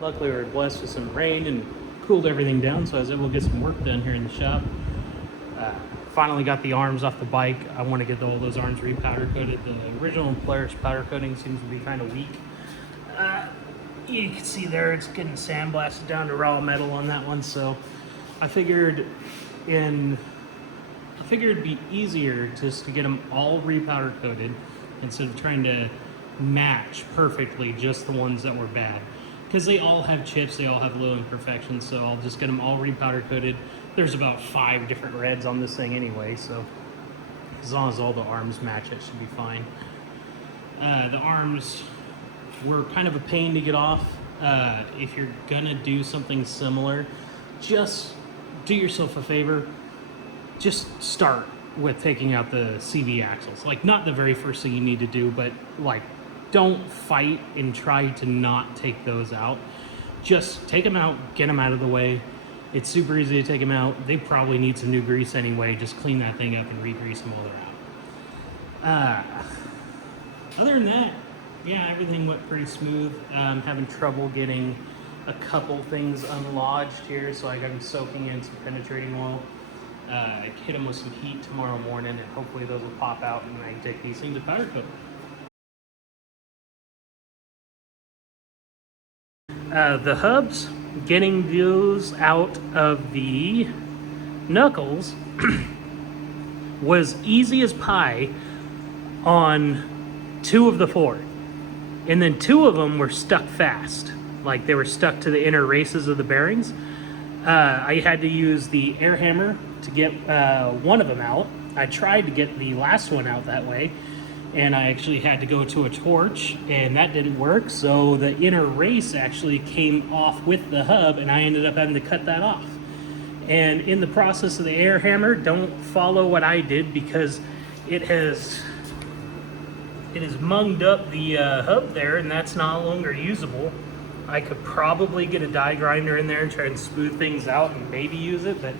Luckily, we were blessed with some rain and cooled everything down, so I was able to get some work done here in the shop. Finally got the arms off the bike. I want to get all those arms repowder coated. The original Polaris powder coating seems to be kind of weak. You can see there it's getting sandblasted down to raw metal on that one, so I figured it'd be easier just to get them all repowder coated instead of trying to match perfectly just the ones that were bad, because they all have chips, they all have little imperfections. So I'll just get them all repowder coated. There's about 5 different reds on this thing anyway, so as long as all the arms match, it should be fine. The arms were kind of a pain to get off. If you're gonna do something similar, just do yourself a favor. Just start with taking out the CV axles. Like, not the very first thing you need to do, but like, don't fight and try to not take those out. Just take them out, get them out of the way. It's super easy to take them out. They probably need some new grease anyway. Just clean that thing up and re-grease them while they're out. Other than that, yeah, everything went pretty smooth. I'm having trouble getting a couple things unlodged here, so I got them soaking in some penetrating oil. I hit them with some heat tomorrow morning, and hopefully those will pop out and I can take these things to powder coat. The hubs, getting those out of the knuckles was easy as pie on 2 of the 4. And then 2 of them were stuck fast. Like, they were stuck to the inner races of the bearings. I had to use the air hammer to get one of them out. I tried to get the last one out that way, and I actually had to go to a torch, and that didn't work. So the inner race actually came off with the hub, and I ended up having to cut that off. And in the process of the air hammer, don't follow what I did, because it has munged up the hub there, and that's no longer usable. I could probably get a die grinder in there and try and smooth things out and maybe use it, but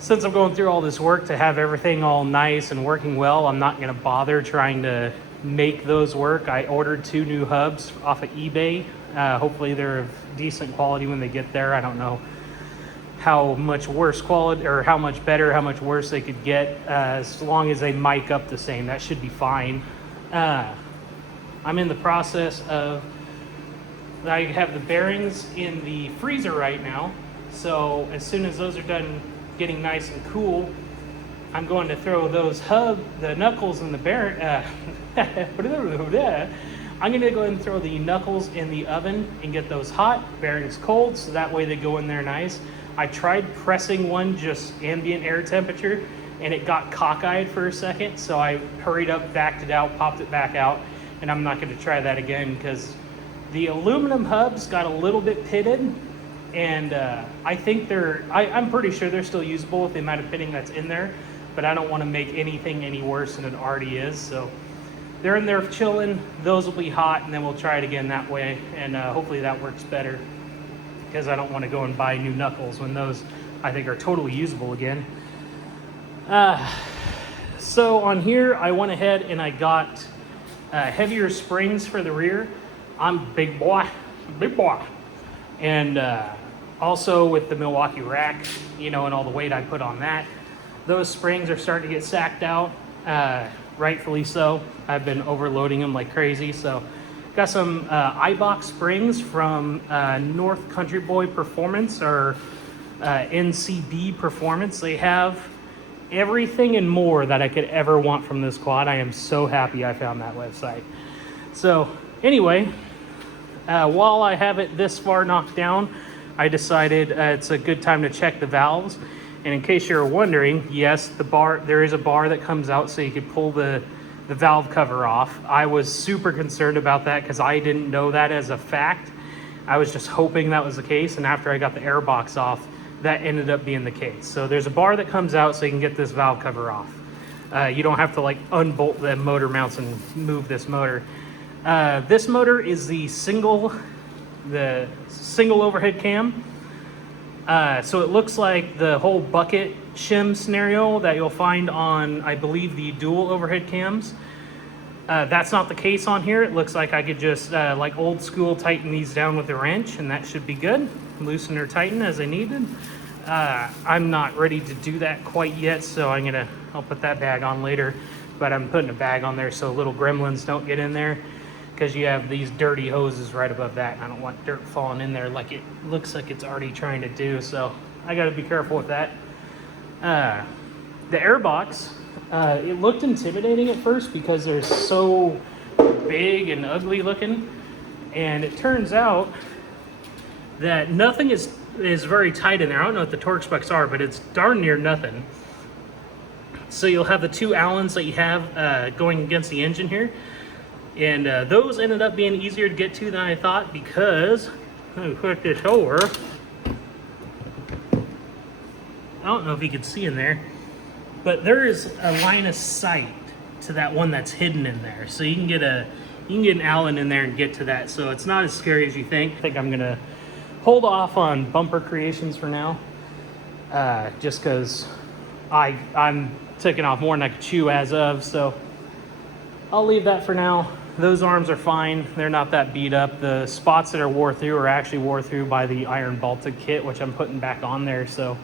since I'm going through all this work to have everything all nice and working well, I'm not going to bother trying to make those work. I ordered 2 new hubs off of eBay. Hopefully they're of decent quality when they get there. I don't know how much worse quality, or how much better, how much worse they could get. As long as they mic up the same, that should be fine. I'm in the process of, I have the bearings in the freezer right now, so as soon as those are done getting nice and cool, I'm going to throw those the knuckles in the bearing, I'm going to go ahead and throw the knuckles in the oven and get those hot, bearings cold, so that way they go in there nice. I tried pressing one just ambient air temperature, and it got cockeyed for a second, so I hurried up, backed it out, popped it back out, and I'm not going to try that again, because the aluminum hubs got a little bit pitted, and I think I'm pretty sure they're still usable with the amount of pitting that's in there, but I don't want to make anything any worse than it already is. So they're in there chilling. Those will be hot, and then we'll try it again that way, and hopefully that works better, because I don't want to go and buy new knuckles when those, I think, are totally usable again. So on here, I went ahead and I got heavier springs for the rear. I'm big boy. And also with the Milwaukee rack, and all the weight I put on that, those springs are starting to get sacked out, rightfully so. I've been overloading them like crazy. So got some iBox springs from North Country Boy Performance, or NCB Performance. They have everything and more that I could ever want from this quad. I am so happy I found that website. So anyway, while I have it this far knocked down, I decided it's a good time to check the valves. And in case you're wondering, yes, there is a bar that comes out so you could pull the valve cover off. I was super concerned about that because I didn't know that as a fact. I was just hoping that was the case, and after I got the air box off, that ended up being the case. So there's a bar that comes out so you can get this valve cover off. You don't have to like unbolt the motor mounts and move this motor. This motor is the single overhead cam. So it looks like the whole bucket shim scenario that you'll find on, I believe, the dual overhead cams. That's not the case on here. It looks like I could just, like old school, tighten these down with a wrench, and that should be good. Loosen or tighten as I needed. I'm not ready to do that quite yet, so I'll put that bag on later. But I'm putting a bag on there so little gremlins don't get in there, because you have these dirty hoses right above that, and I don't want dirt falling in there like it looks like it's already trying to do, so I gotta be careful with that. The air box, it looked intimidating at first because they're so big and ugly looking, and it turns out that nothing is very tight in there. I don't know what the torque specs are, but it's darn near nothing. So you'll have the 2 Allens that you have going against the engine here, and those ended up being easier to get to than I thought, because let me put this over. I don't know if you can see in there, but there is a line of sight to that one that's hidden in there, so you can get an Allen in there and get to that. So it's not as scary as you think. I think I'm gonna hold off on bumper creations for now, just because I'm taking off more than I could chew as of, so I'll leave that for now. Those arms are fine. They're not that beat up. The spots that are wore through are actually wore through by the Iron Baltic kit, which I'm putting back on there, so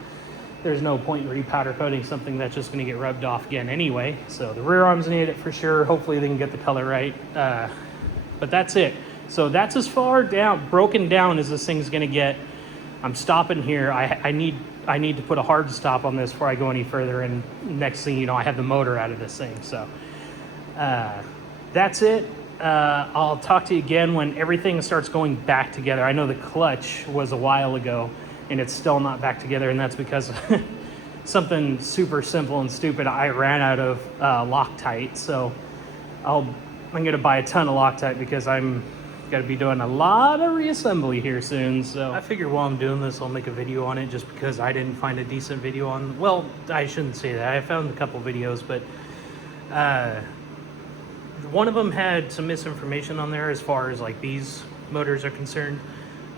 there's no point in repowder coating something that's just gonna get rubbed off again anyway. So the rear arms need it for sure. Hopefully they can get the color right. But that's it. So that's as far broken down as this thing's gonna get. I'm stopping here. I need to put a hard stop on this before I go any further, and next thing you know, I have the motor out of this thing. So that's it. I'll talk to you again when everything starts going back together. I know the clutch was a while ago, and it's still not back together, and that's because something super simple and stupid. I ran out of Loctite, so I'm gonna buy a ton of Loctite because I'm gonna be doing a lot of reassembly here soon. So I figure while I'm doing this, I'll make a video on it, just because I didn't find a decent video on, well, I shouldn't say that. I found a couple videos, but one of them had some misinformation on there as far as like these motors are concerned.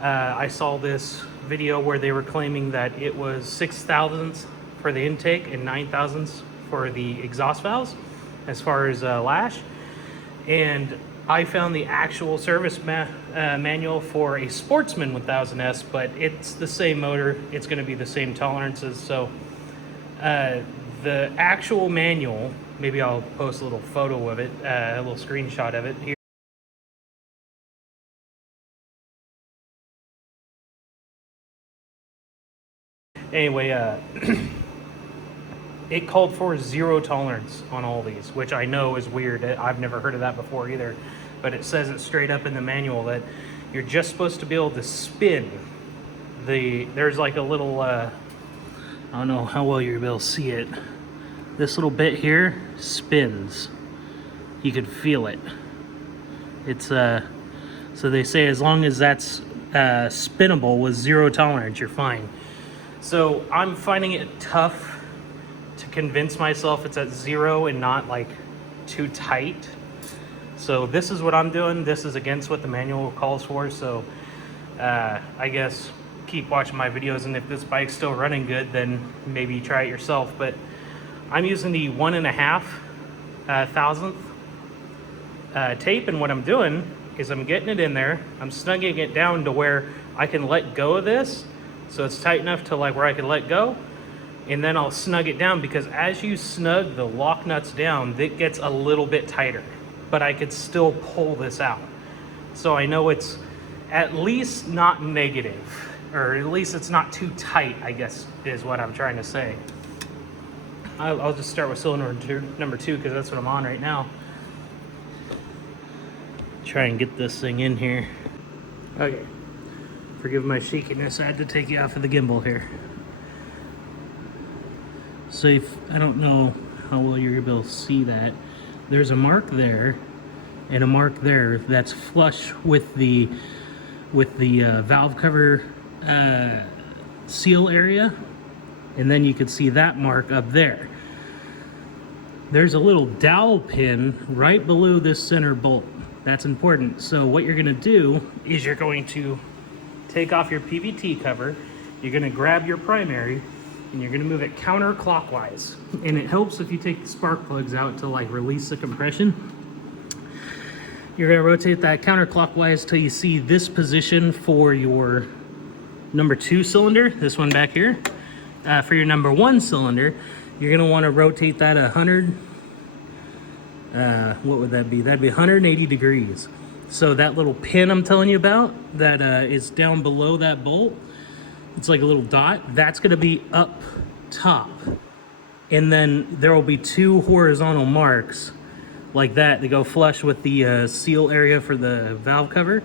I saw this video where they were claiming that it was 6,000s for the intake and 9,000s for the exhaust valves as far as lash. And I found the actual service manual for a Sportsman 1000S, but it's the same motor. It's going to be the same tolerances. So the actual manual, maybe I'll post a little photo of it, a little screenshot of it here. Anyway, it called for 0 tolerance on all these, which I know is weird. I've never heard of that before either, but it says it straight up in the manual that you're just supposed to be able to spin there's like a little, I don't know how well you'll be able to see it. This little bit here spins. You could feel it. It's, so they say as long as that's spinnable with 0 tolerance, you're fine. So I'm finding it tough to convince myself it's at 0 and not like too tight. So this is what I'm doing. This is against what the manual calls for. So I guess keep watching my videos, and if this bike's still running good, then maybe try it yourself. But I'm using the 1.5 thousandth tape, and what I'm doing is I'm getting it in there. I'm snugging it down to where I can let go of this. So it's tight enough to like where I can let go, and then I'll snug it down, because as you snug the lock nuts down, it gets a little bit tighter, but I could still pull this out. So I know it's at least not negative, or at least it's not too tight, I guess is what I'm trying to say. I'll just start with cylinder number 2, because that's what I'm on right now. Try and get this thing in here. Okay. Forgive my shakiness, I had to take you off of the gimbal here. So if, I don't know how well you're able to see that. There's a mark there and a mark there that's flush with the valve cover seal area, and then you can see that mark up there. There's a little dowel pin right below this center bolt. That's important. So what you're going to do is you're going to take off your PVT cover, you're going to grab your primary, and you're going to move it counterclockwise. And it helps if you take the spark plugs out to like release the compression. You're going to rotate that counterclockwise till you see this position for your number 2 cylinder, this one back here. For your number 1 cylinder, you're going to want to rotate that 100, what would that be? That'd be 180 degrees. So that little pin I'm telling you about, that is down below that bolt, it's like a little dot, that's going to be up top. And then there will be 2 horizontal marks like that to go flush with the seal area for the valve cover.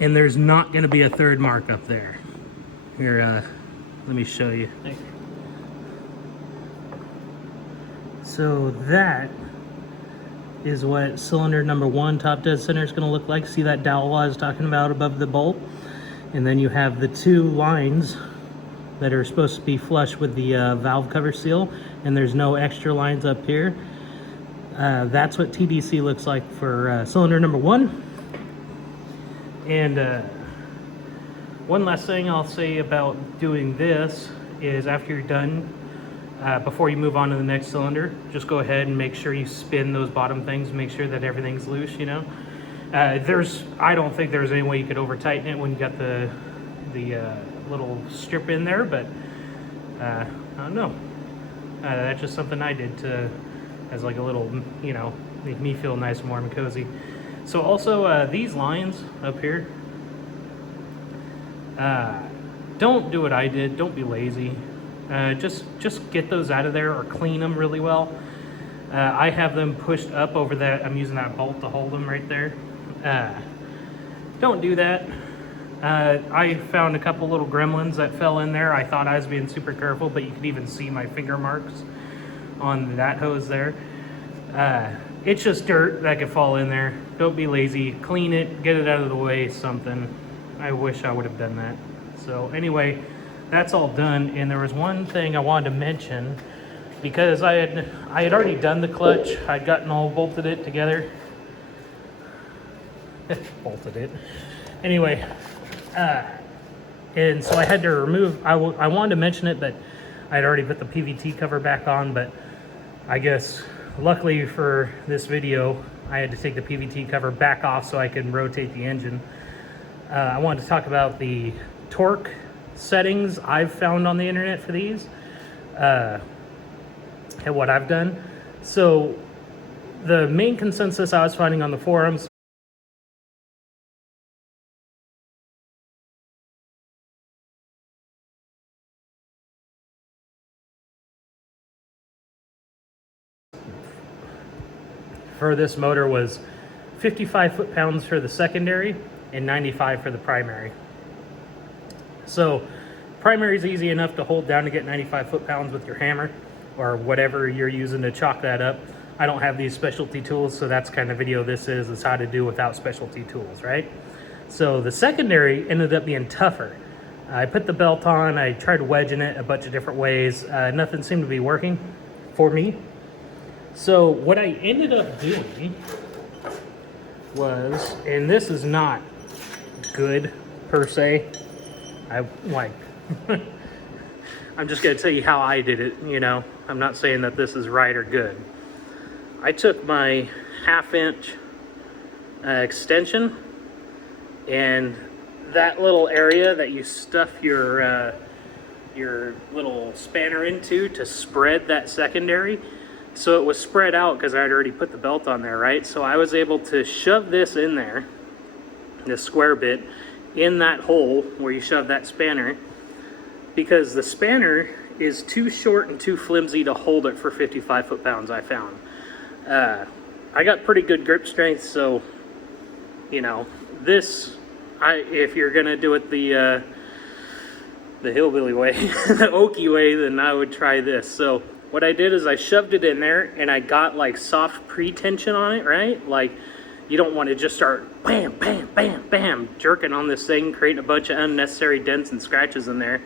And there's not going to be a 3rd mark up there. Here, let me show you. So that is what cylinder number 1 top dead center is going to look like. See that dowel I was talking about above the bolt? And then you have the 2 lines that are supposed to be flush with the valve cover seal, and there's no extra lines up here. That's what TDC looks like for cylinder number 1. And one last thing I'll say about doing this is after you're done, before you move on to the next cylinder, just go ahead and make sure you spin those bottom things, make sure that everything's loose, you know. I don't think there's any way you could over tighten it when you got the little strip in there, but I don't know. That's just something I did as like a little, you know, make me feel nice and warm and cozy. So also these lines up here, don't do what I did. Don't be lazy. Just get those out of there or clean them really well. I have them pushed up over that. I'm using that bolt to hold them right there. Don't do that. I found a couple little gremlins that fell in there. I thought I was being super careful, but you could even see my finger marks on that hose there. It's just dirt that could fall in there. Don't be lazy. Clean it, get it out of the way, something. I wish I would have done that. So anyway, that's all done. And there was one thing I wanted to mention, because I had already done the clutch. I'd gotten all bolted it together. Bolted it. Anyway, and so I had to remove, I wanted to mention it, but I'd already put the PVT cover back on, but I guess luckily for this video, I had to take the PVT cover back off so I can rotate the engine. I wanted to talk about the torque settings I've found on the internet for these, and what I've done. So the main consensus I was finding on the forums for this motor was 55 foot-pounds for the secondary and 95 for the primary. So primary is easy enough to hold down to get 95 foot-pounds with your hammer or whatever you're using to chalk that up. I don't have these specialty tools, so that's kind of video this is how to do without specialty tools, right? So the secondary ended up being tougher. I put the belt on, I tried wedging it a bunch of different ways. Nothing seemed to be working for me. So what I ended up doing was, and this is not good per se, I'm just going to tell you how I did it, you know. I'm not saying that this is right or good. I took my 1/2-inch extension, and that little area that you stuff your little spanner into to spread that secondary, so it was spread out because I had already put the belt on there, right? So I was able to shove this in there, this square bit, in that hole where you shove that spanner, because the spanner is too short and too flimsy to hold it for 55 foot-pounds, I found. I got pretty good grip strength, so, you know, this, if you're going to do it the hillbilly way, the Okie way, then I would try this. So what I did is I shoved it in there, and I got like soft pre-tension on it, right? Like, you don't want to just start bam, bam, bam, bam, jerking on this thing, creating a bunch of unnecessary dents and scratches in there.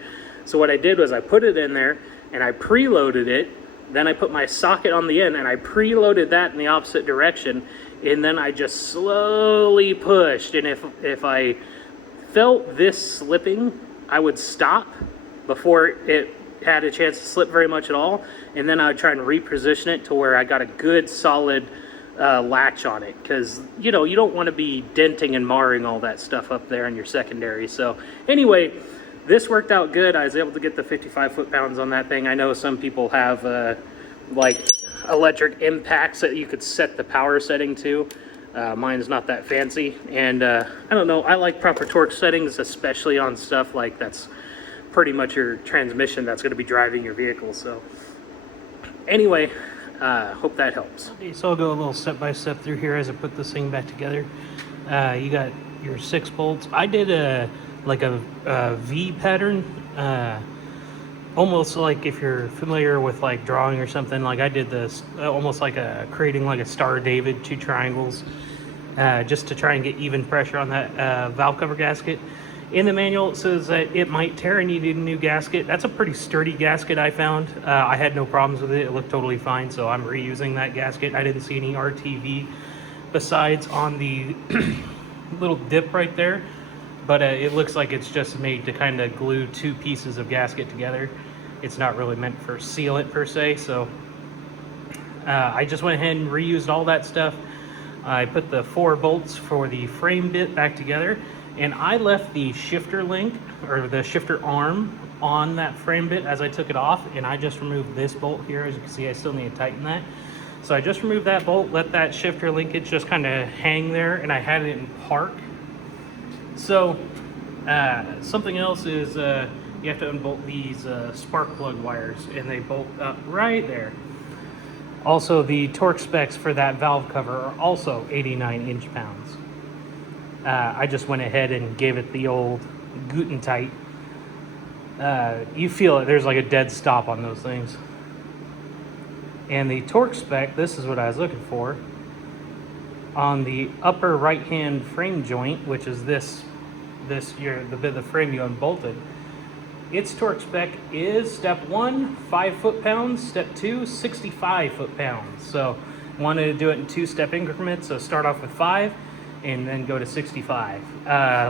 So what I did was I put it in there, and I preloaded it. Then I put my socket on the end, and I preloaded that in the opposite direction. And then I just slowly pushed. And if I felt this slipping, I would stop before it had a chance to slip very much at all. And then I would try and reposition it to where I got a good solid latch on it, because you know you don't want to be denting and marring all that stuff up there in your secondary. So anyway, this worked out good. I was able to get the 55 foot-pounds on that thing. I know some people have like electric impacts that you could set the power setting to. Mine's not that fancy, and I don't know, I like proper torque settings, especially on stuff like that's pretty much your transmission that's going to be driving your vehicle. So anyway, hope that helps. Okay, so I'll go a little step by step through here as I put this thing back together. You got your 6 bolts. I did a V pattern, almost like if you're familiar with like drawing or something. Like I did this almost like creating like a Star of David, 2 triangles, just to try and get even pressure on that valve cover gasket. In the manual it says that it might tear and you need a new gasket. That's a pretty sturdy gasket I found. I had no problems with it. It looked totally fine, so I'm reusing that gasket. I didn't see any RTV besides on the little dip right there, but it looks like it's just made to kind of glue 2 pieces of gasket together. It's not really meant for sealant per se, so I just went ahead and reused all that stuff. I put the 4 bolts for the frame bit back together, and I left the shifter link, or the shifter arm, on that frame bit as I took it off, and I just removed this bolt here. As you can see, I still need to tighten that. So I just removed that bolt, let that shifter linkage just kind of hang there, and I had it in park. So something else is you have to unbolt these spark plug wires, and they bolt up right there. Also, the torque specs for that valve cover are also 89 inch-pounds. I just went ahead and gave it the old Guten tight. You feel it, there's like a dead stop on those things. And the torque spec, this is what I was looking for. On the upper right hand frame joint, which is the bit of the frame you unbolted, its torque spec is step 1, 5 foot-pounds, step 2, 65 foot-pounds. So wanted to do it in 2-step increments, so start off with 5 and then go to 65.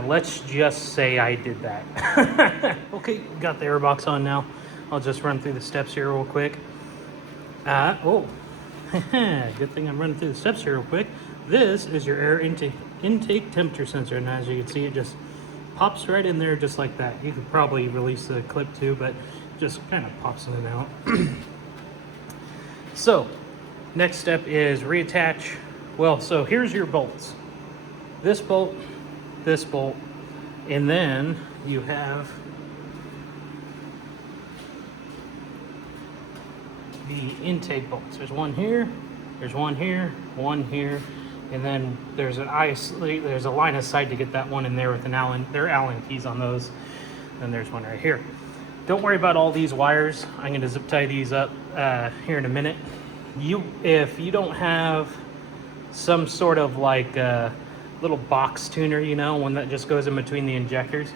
Let's just say I did that. Okay, got the airbox on now. I'll just run through the steps here real quick. Good thing I'm running through the steps here real quick. This is your air intake temperature sensor, and as you can see, it just pops right in there just like that. You could probably release the clip too, but just kind of pops in and out. So, next step is reattach. Well, so here's your bolts. This bolt, and then you have the intake bolts. There's one here, there's one here, one here, and then there's a line of sight to get that one in there with an Allen. There are Allen keys on those, and there's one right here. Don't worry about all these wires. I'm going to zip tie these up here in a minute. If you don't have some sort of like little box tuner, you know, one that just goes in between the injectors,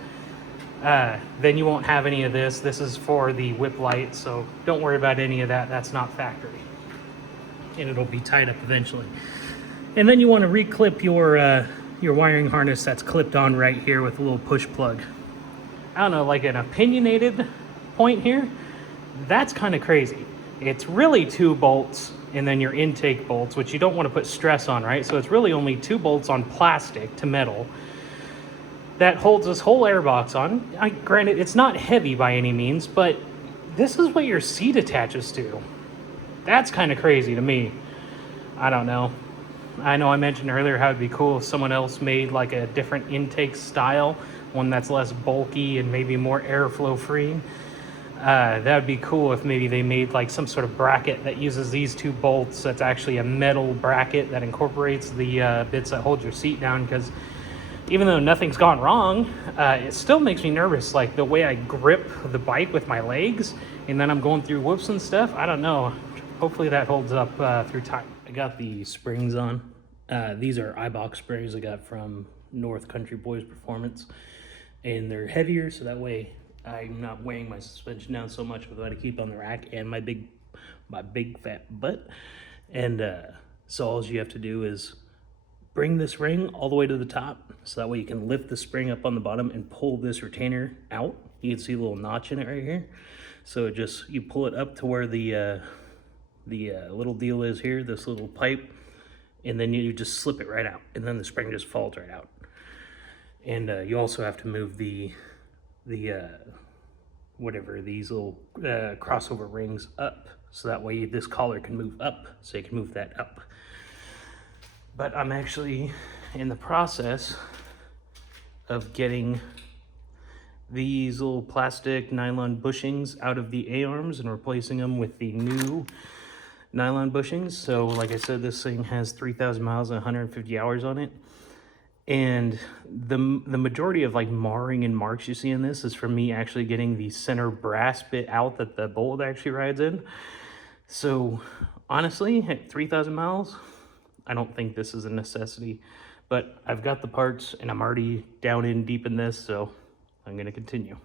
then you won't have any of this. This is for the whip light, so don't worry about any of that. That's not factory, and it'll be tied up eventually. And then you want to reclip your wiring harness that's clipped on right here with a little push plug. I don't know, like an opinionated point here, that's kind of crazy. It's really 2 bolts and then your intake bolts, which you don't want to put stress on, right? So it's really only 2 bolts on plastic to metal that holds this whole airbox on. Granted, it's not heavy by any means, but this is what your seat attaches to. That's kind of crazy to me. I don't know. I know I mentioned earlier how it'd be cool if someone else made like a different intake style, one that's less bulky and maybe more airflow free. That would be cool if maybe they made like some sort of bracket that uses these 2 bolts. That's actually a metal bracket that incorporates the bits that hold your seat down, because even though nothing's gone wrong, it still makes me nervous, like the way I grip the bike with my legs, and then I'm going through whoops and stuff. I don't know. Hopefully that holds up through time. I got the springs on. These are iBox springs I got from North Country Boys Performance, and they're heavier, so that way I'm not weighing my suspension down so much with what I keep on the rack and my big fat butt. And so all you have to do is bring this ring all the way to the top, so that way you can lift the spring up on the bottom and pull this retainer out. You can see a little notch in it right here. So it just, you pull it up to where the little deal is here, this little pipe, and then you just slip it right out, and then the spring just falls right out. And you also have to move the whatever, these little crossover rings up, so that way this collar can move up, so you can move that up. But I'm actually in the process of getting these little plastic nylon bushings out of the A-arms and replacing them with the new nylon bushings. So like I said, this thing has 3,000 miles and 150 hours on it. And the majority of like marring and marks you see in this is from me actually getting the center brass bit out that the bolt actually rides in. So honestly, at 3,000 miles, I don't think this is a necessity, but I've got the parts and I'm already down in deep in this, so I'm gonna continue.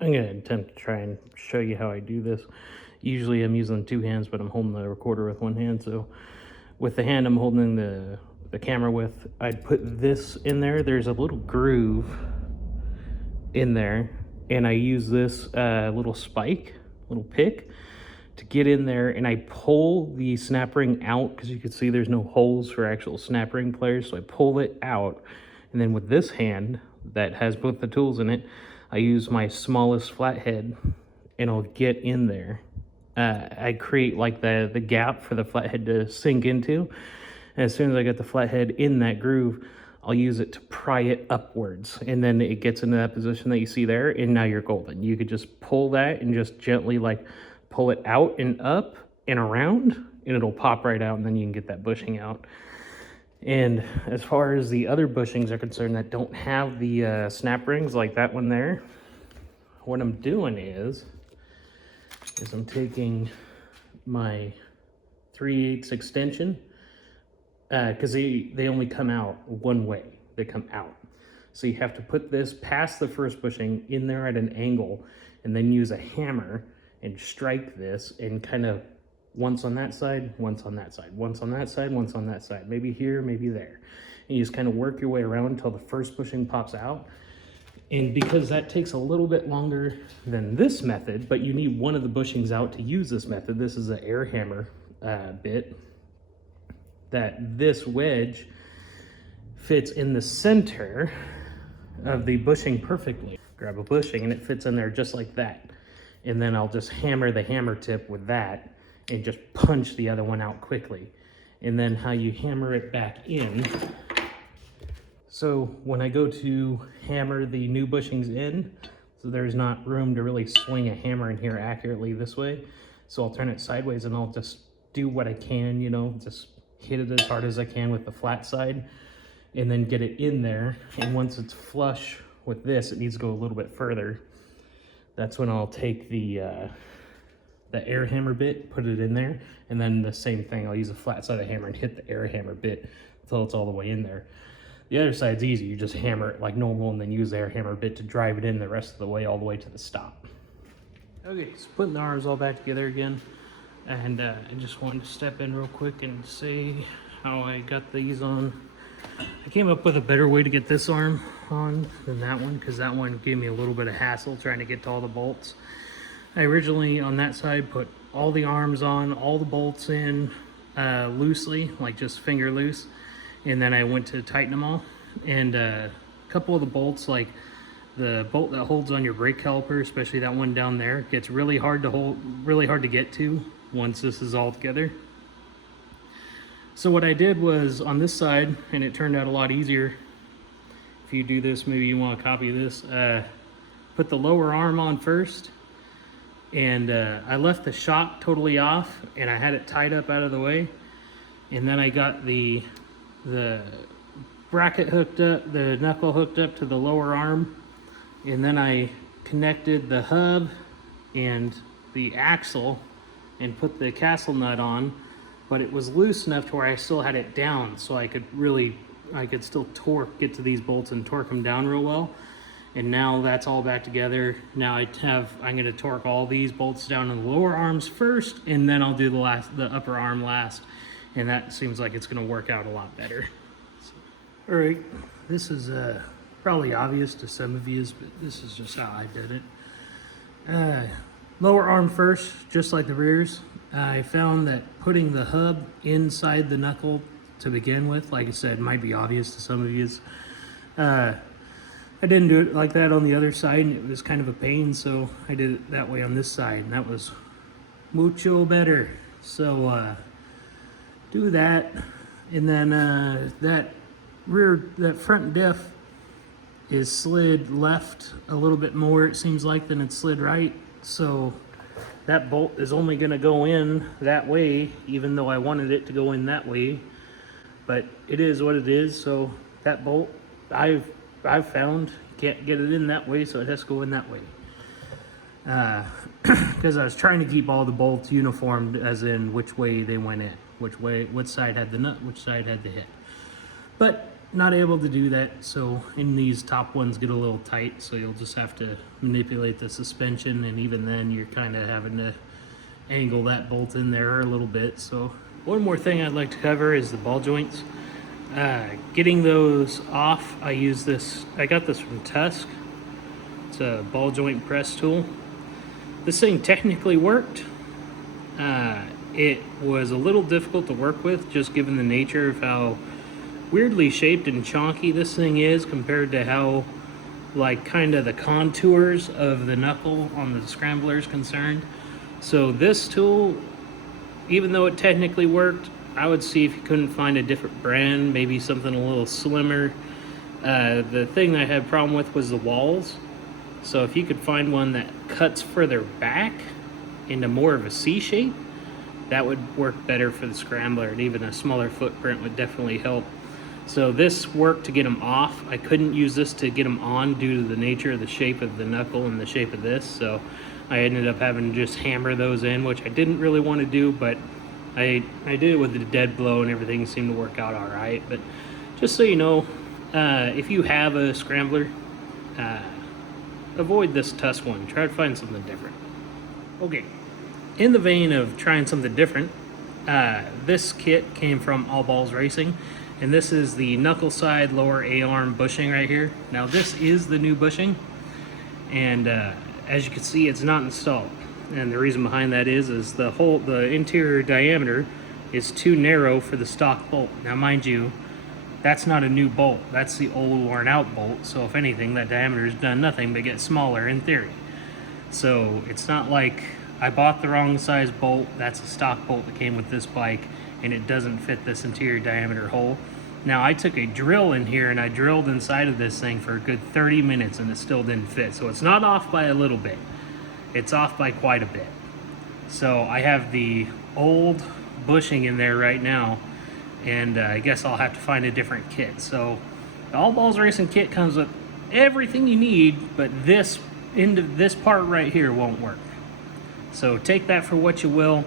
I'm gonna attempt to try and show you how I do this. Usually I'm using two hands, but I'm holding the recorder with one hand. So with the hand I'm holding the camera with, I'd put this in there. There's a little groove in there, and I use this little spike, little pick, to get in there, and I pull the snap ring out, because you can see there's no holes for actual snap ring pliers, so I pull it out, and then with this hand that has both the tools in it, I use my smallest flathead, and I'll get in there. I create like the gap for the flathead to sink into. And as soon as I get the flathead in that groove, I'll use it to pry it upwards. And then it gets into that position that you see there, and now you're golden. You could just pull that and just gently like pull it out and up and around, and it'll pop right out, and then you can get that bushing out. And as far as the other bushings are concerned that don't have the snap rings like that one there, what I'm doing is I'm taking my 3/8 extension, because they only come out one way. They come out. So you have to put this past the first bushing in there at an angle, and then use a hammer and strike this, and kind of once on that side, once on that side, once on that side, once on that side, maybe here, maybe there. And you just kind of work your way around until the first bushing pops out. And because that takes a little bit longer than this method, but you need one of the bushings out to use this method. This is an air hammer bit, that this wedge fits in the center of the bushing perfectly. Grab a bushing and it fits in there just like that. And then I'll just hammer the hammer tip with that and just punch the other one out quickly. And then how you hammer it back in. So when I go to hammer the new bushings in, so there's not room to really swing a hammer in here accurately this way. So I'll turn it sideways and I'll just do what I can, you know, just hit it as hard as I can with the flat side and then get it in there. And once it's flush with this, it needs to go a little bit further. That's when I'll take the air hammer bit, put it in there, and then the same thing, I'll use a flat side of the hammer and hit the air hammer bit until it's all the way in there. The other side's easy, you just hammer it like normal and then use the air hammer bit to drive it in the rest of the way, all the way to the stop. Okay, so putting the arms all back together again, and I just wanted to step in real quick and say how I got these on. I came up with a better way to get this arm on than that one, because that one gave me a little bit of hassle trying to get to all the bolts. I originally on that side put all the arms on, all the bolts in loosely, like just finger loose, and then I went to tighten them all. And a couple of the bolts, like the bolt that holds on your brake caliper, especially that one down there, gets really hard to hold, really hard to get to once this is all together. So what I did was on this side, and it turned out a lot easier. If you do this, maybe you want to copy this. Put the lower arm on first, and I left the shock totally off, and I had it tied up out of the way. And then I got the bracket hooked up, the knuckle hooked up to the lower arm, and then I connected the hub and the axle and put the castle nut on, but it was loose enough to where I still had it down, so I could still get to these bolts and torque them down real well. And now that's all back together. Now I'm going to torque all these bolts down in the lower arms first, and then I'll do the upper arm last. And that seems like it's going to work out a lot better. All right, this is probably obvious to some of you, but this is just how I did it. Lower arm first, just like the rears. I found that putting the hub inside the knuckle to begin with, like I said, might be obvious to some of you. I didn't do it like that on the other side, and it was kind of a pain, so I did it that way on this side, and that was mucho better. So do that, and then that front diff is slid left a little bit more, it seems like, than it slid right. So that bolt is only going to go in that way, even though I wanted it to go in that way. But it is what it is. So that bolt, I've found, can't get it in that way, so it has to go in that way. Because I was trying to keep all the bolts uniformed, as in which way they went in, which side had the nut, which side had the hit. But not able to do that, so in these top ones get a little tight, so you'll just have to manipulate the suspension, and even then you're kind of having to angle that bolt in there a little bit. So one more thing I'd like to cover is the ball joints. Getting those off, I got this from Tusk. It's a ball joint press tool. This thing technically worked. It was a little difficult to work with, just given the nature of how weirdly shaped and chonky this thing is compared to how, like, kind of the contours of the knuckle on the Scrambler is concerned. So this tool, even though it technically worked, I would see if you couldn't find a different brand, maybe something a little slimmer. The thing I had a problem with was the walls. So if you could find one that cuts further back into more of a C shape, that would work better for the Scrambler, and even a smaller footprint would definitely help. So this worked to get them off. I couldn't use this to get them on due to the nature of the shape of the knuckle and the shape of this, so I ended up having to just hammer those in, which I didn't really want to do, but I did it with the dead blow and everything seemed to work out all right. But just so you know, if you have a Scrambler, avoid this Tusk one. Try to find something different. Okay, in the vein of trying something different, this kit came from All Balls Racing, and this is the knuckle side lower A-arm bushing right here. Now this is the new bushing, and as you can see, it's not installed. And the reason behind that is the interior diameter is too narrow for the stock bolt. Now mind you, that's not a new bolt, that's the old worn out bolt, so if anything, that diameter has done nothing but get smaller in theory. So it's not like I bought the wrong size bolt, that's a stock bolt that came with this bike, and it doesn't fit this interior diameter hole. Now I took a drill in here and I drilled inside of this thing for a good 30 minutes and it still didn't fit. So it's not off by a little bit, it's off by quite a bit. So I have the old bushing in there right now, and I guess I'll have to find a different kit. So the All Balls Racing kit comes with everything you need, but this part right here won't work. So take that for what you will.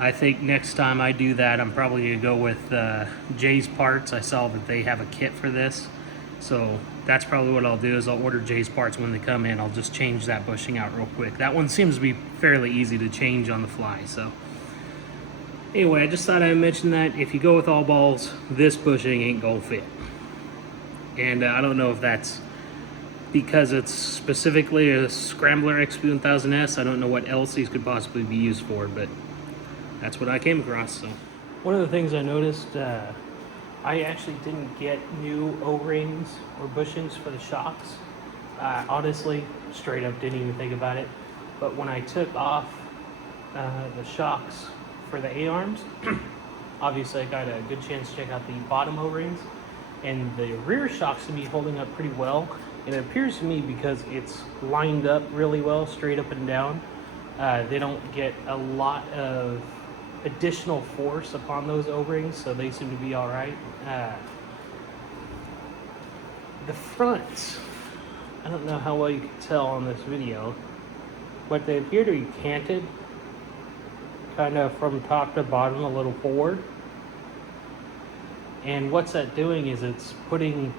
I think next time I do that, I'm probably going to go with Jay's Parts. I saw that they have a kit for this. So that's probably what I'll do, is I'll order Jay's Parts when they come in. I'll just change that bushing out real quick. That one seems to be fairly easy to change on the fly. So anyway, I just thought I'd mention that. If you go with All Balls, this bushing ain't going to fit. And I don't know if that's because it's specifically a Scrambler xp1000s. I don't know what else these could possibly be used for, but that's what I came across. So one of the things I noticed, I actually didn't get new O-rings or bushings for the shocks. Honestly, straight up didn't even think about it. But when I took off the shocks for the A-arms, obviously I got a good chance to check out the bottom O-rings, and the rear shocks to be holding up pretty well. And it appears to me, because it's lined up really well, straight up and down, they don't get a lot of additional force upon those O-rings, so they seem to be all right. The fronts, I don't know how well you can tell on this video, but they appear to be canted kind of from top to bottom a little forward. And what's that doing is it's putting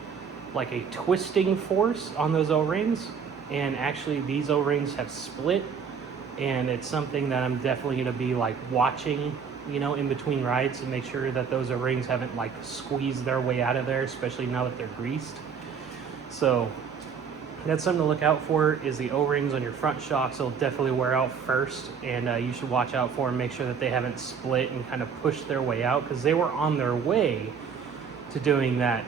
like a twisting force on those O-rings, and actually these O-rings have split, and it's something that I'm definitely going to be like watching, you know, in between rides to make sure that those O-rings haven't like squeezed their way out of there, especially now that they're greased. So That's something to look out for, is the O-rings on your front shocks. They'll definitely wear out first, and you should watch out for them. Make sure that they haven't split and kind of pushed their way out, because they were on their way to doing that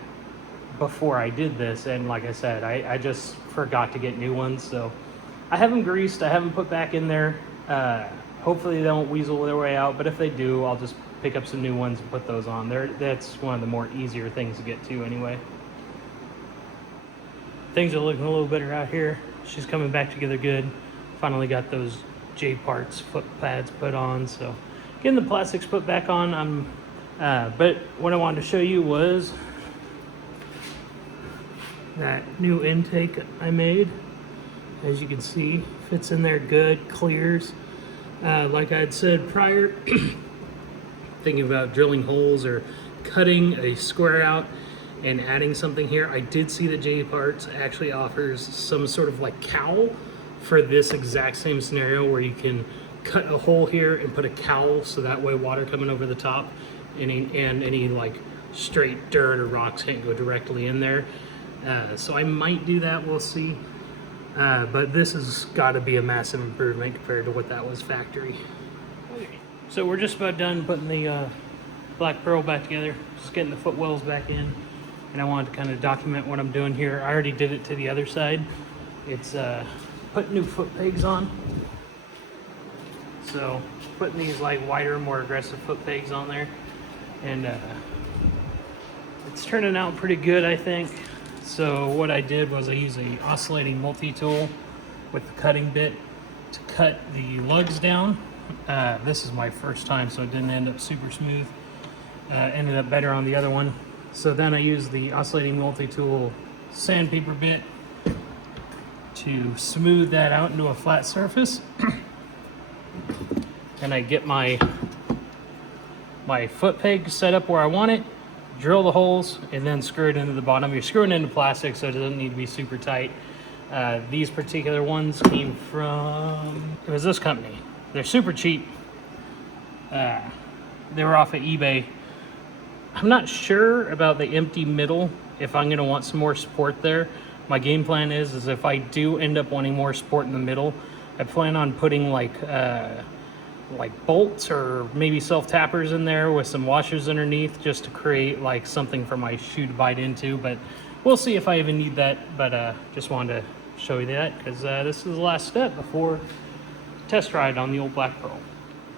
before I did this. And like I said, I just forgot to get new ones, so I have them greased. I have them put back in there. Hopefully they don't weasel their way out, but if they do, I'll just pick up some new ones and put those on there. That's one of the more easier things to get to anyway. Things are looking a little better out here. She's coming back together good. Finally got those J parts foot pads put on, so getting the plastics put back on. But what I wanted to show you was that new intake I made. As you can see, fits in there good, clears. Like I had said prior, thinking about drilling holes or cutting a square out and adding something here, I did see that J Parts actually offers some sort of like cowl for this exact same scenario, where you can cut a hole here and put a cowl, so that way water coming over the top and any like straight dirt or rocks can't go directly in there. So I might do that, we'll see. But this has got to be a massive improvement compared to what that was factory. So we're just about done putting the black pearl back together, just getting the footwells back in. And I wanted to kind of document what I'm doing here. I already did it to the other side. It's putting new foot pegs on. So putting these like wider, more aggressive foot pegs on there. And it's turning out pretty good, I think. So what I did was I used a oscillating multi-tool with the cutting bit to cut the lugs down. This is my first time, so it didn't end up super smooth. Ended up better on the other one. So then I used the oscillating multi-tool sandpaper bit to smooth that out into a flat surface. And I get my foot peg set up where I want it, drill the holes, and then screw it into the bottom. You're screwing into plastic, so it doesn't need to be super tight. These particular ones came from, it was this company. They're super cheap. They were off of eBay. I'm not sure about the empty middle, if I'm gonna want some more support there. My game plan is if I do end up wanting more support in the middle, I plan on putting like bolts or maybe self-tappers in there with some washers underneath, just to create like something for my shoe to bite into. But we'll see if I even need that. But just wanted to show you that, because this is the last step before test ride on the old Black Pearl.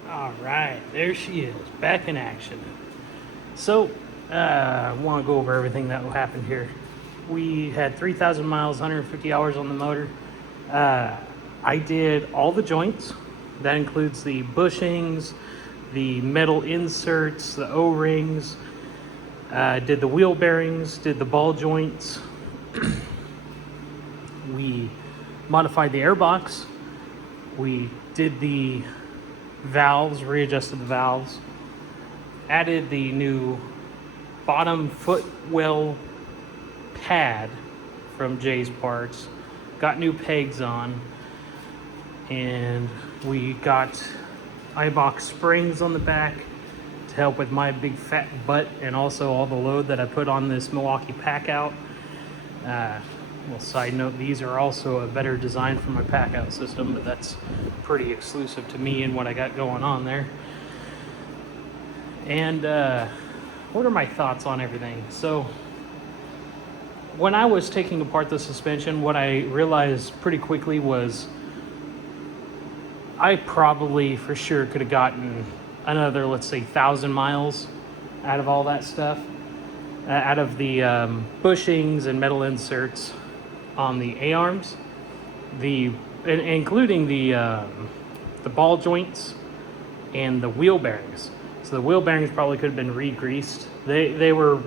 All right, there she is, back in action. So I want to go over everything that happened here. We had 3,000 miles, 150 hours on the motor. I did all the joints. That includes the bushings, the metal inserts, the O-rings, did the wheel bearings, did the ball joints. We modified the airbox. We did the valves, readjusted the valves, added the new bottom footwell pad from Jay's Parts, got new pegs on, and we got iBox springs on the back to help with my big fat butt and also all the load that I put on this Milwaukee pack out. Well, side note, these are also a better design for my pack out system, but that's pretty exclusive to me and what I got going on there. And what are my thoughts on everything? So when I was taking apart the suspension, what I realized pretty quickly was I probably for sure could have gotten another, let's say, 1,000 miles out of all that stuff, out of the bushings and metal inserts on the A-arms, including the ball joints and the wheel bearings. So the wheel bearings probably could have been re-greased. They were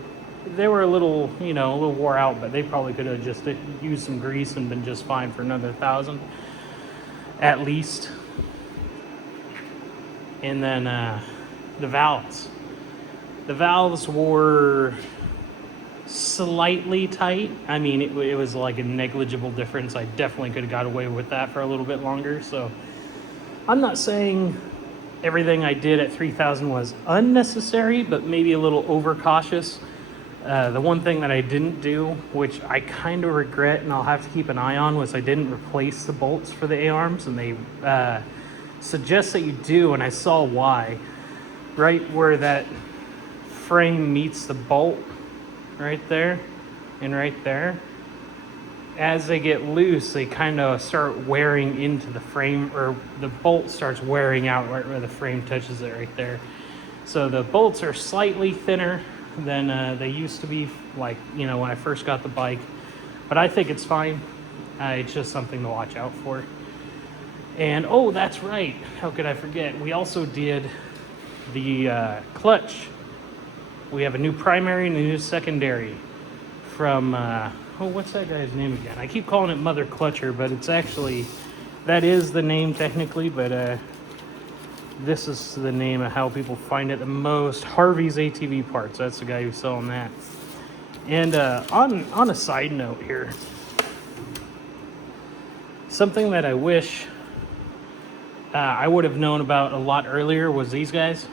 a little, a little wore out, but they probably could have just used some grease and been just fine for another 1,000 at least. And then the valves. The valves were slightly tight. I mean, it was like a negligible difference. I definitely could have got away with that for a little bit longer. So I'm not saying everything I did at 3,000 was unnecessary, but maybe a little overcautious. The one thing that I didn't do, which I kind of regret and I'll have to keep an eye on, was I didn't replace the bolts for the A-arms, and they suggest that you do, and I saw why. Right where that frame meets the bolt, right there and right there, as they get loose, they kind of start wearing into the frame, or the bolt starts wearing out right where the frame touches it right there. So the bolts are slightly thinner than they used to be, like, you know, when I first got the bike. But I think it's fine. It's just something to watch out for. And, oh, that's right. How could I forget? We also did the clutch. We have a new primary and a new secondary from, what's that guy's name again? I keep calling it Mother Clutcher, but it's actually, that is the name technically, but this is the name of how people find it the most. Harvey's ATV Parts. That's the guy who's selling that. And on a side note here, something that I wish I would have known about a lot earlier was these guys.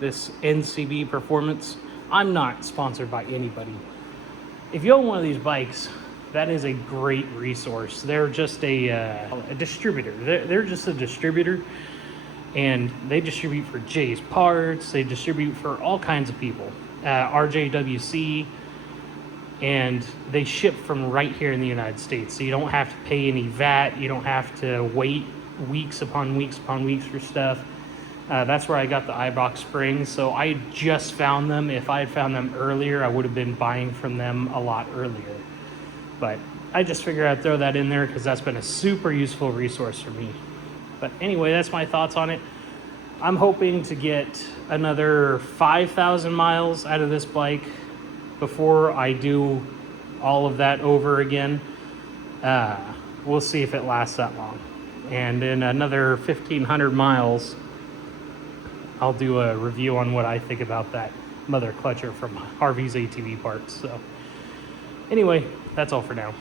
This NCB Performance. I'm not sponsored by anybody. If you own one of these bikes, that is a great resource. They're just a distributor. They're just a distributor. And they distribute for Jay's Parts. They distribute for all kinds of people. RJWC. And they ship from right here in the United States. So you don't have to pay any VAT. You don't have to wait weeks upon weeks upon weeks for stuff. That's where I got the iBox springs. So I just found them. If I had found them earlier, I would have been buying from them a lot earlier. But I just figured I'd throw that in there because that's been a super useful resource for me. But anyway, that's my thoughts on it. I'm hoping to get another 5,000 miles out of this bike before I do all of that over again. We'll see if it lasts that long. And in another 1,500 miles, I'll do a review on what I think about that Mother Clutcher from Harvey's ATV Parts. So anyway, that's all for now.